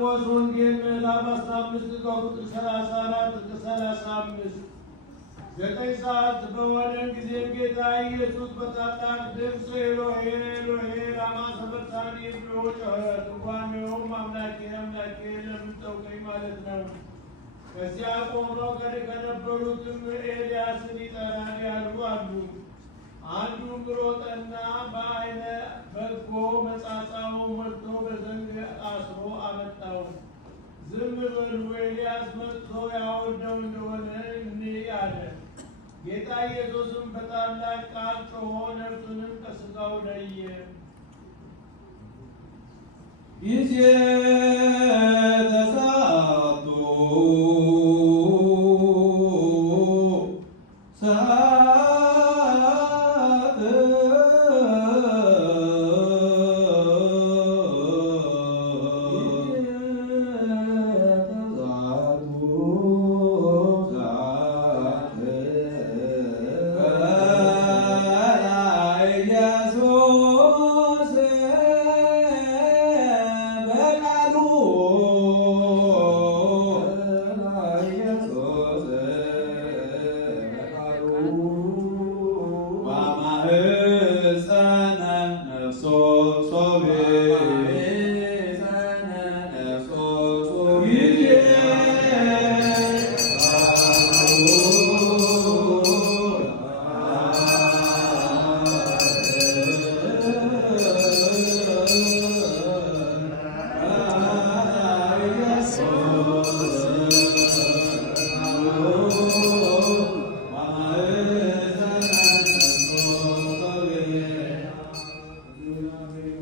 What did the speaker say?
የማርቆስ ወንጌል ምዕራፍ 15 ከቁጥር 34 እስከ 35። 9 ሰዓት በሆነ ጊዜም ጌታ ኢየሱስ በታላቅ ድምፅ ኤሎሄ ኤሎሄ ላማ ሰበቅታኒ ብሎ ጮኸ። ትርጓሜውም አምላኬ አምላኬ ለምን ተውከኝ ማለት ነው። ከዚያ ቆመው ከነበሩትም ኤልያስን ይጠራል ያሉ አሉ። አንዱም ሮጠና በዓይነ በጎ መጻጻውን ወጥቶ በዘንግ አስሮ አመጣው። ዝም በሉ ኤልያስ መጥቶ ያወርደው እንደሆነ እንይ አለ። ጌታ ኢየሱስም በታላቅ ቃል ጮኾ ነፍሱንም ከሥጋው ለየ።